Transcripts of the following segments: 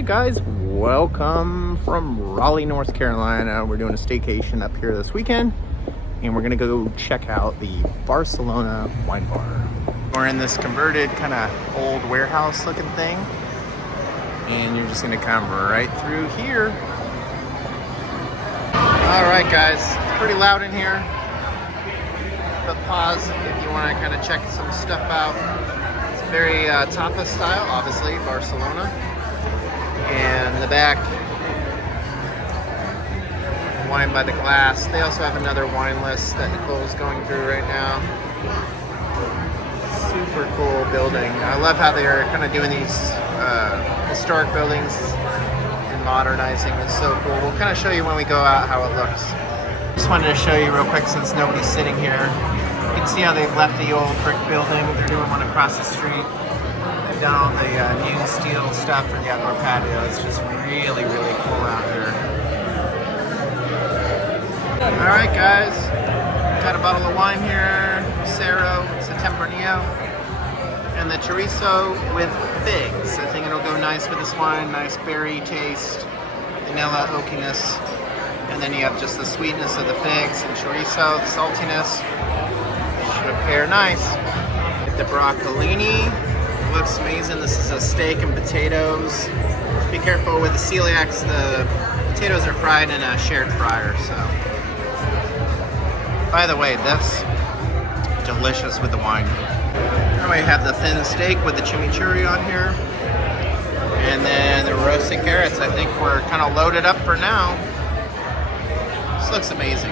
Hey guys, welcome from Raleigh, North Carolina. We're doing a staycation up here this weekend and we're gonna go check out the Barcelona Wine Bar. We're in this converted kind of old warehouse looking thing and you're just gonna come right through here. All right guys, it's pretty loud in here, but pause if you want to kind of check some stuff out. It's very Tapas style, obviously, Barcelona. And in the back, wine by the glass. They also have another wine list that Nicole's going through right now. Super cool building. I love how they are kind of doing these historic buildings and modernizing. It's so cool. We'll kind of show you when we go out how it looks. Just wanted to show you real quick since nobody's sitting here. You can see how they've left the old brick building. They're doing one across the street. They've done all the new steel stuff for the outdoor patio. It's just really, really cool out here. All right, guys. Got a bottle of wine here. Cero. It's a Tempranillo. And the chorizo with figs. I think it'll go nice with this wine. Nice berry taste. Vanilla oakiness. And then you have just the sweetness of the figs and chorizo. The saltiness. Should pair nice. The broccolini. Looks amazing. This is a steak and potatoes. Be careful with the celiacs. The potatoes are fried in a shared fryer. So, by the way, this delicious with the wine. Now we have the thin steak with the chimichurri on here, and then the roasted carrots. I think we're kind of loaded up for now. This looks amazing.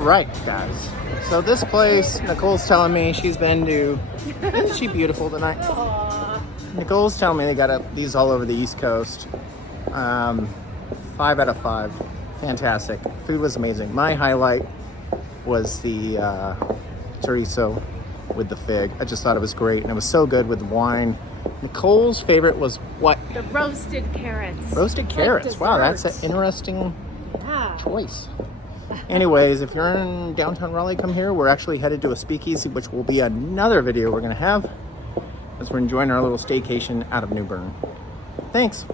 Right, guys. So this place, Nicole's telling me she's been to. Isn't she beautiful tonight? Aww. Nicole's telling me they got these all over the East Coast. 5 out of 5. Fantastic. Food was amazing. My highlight was the chorizo with the fig. I just thought it was great, and it was so good with the wine. Nicole's favorite was what? The roasted carrots. Roasted carrots. Like wow, that's an interesting choice. Anyways, if you're in downtown Raleigh, come here. We're actually headed to a speakeasy, which will be another video we're going to have as we're enjoying our little staycation out of New Bern. Thanks.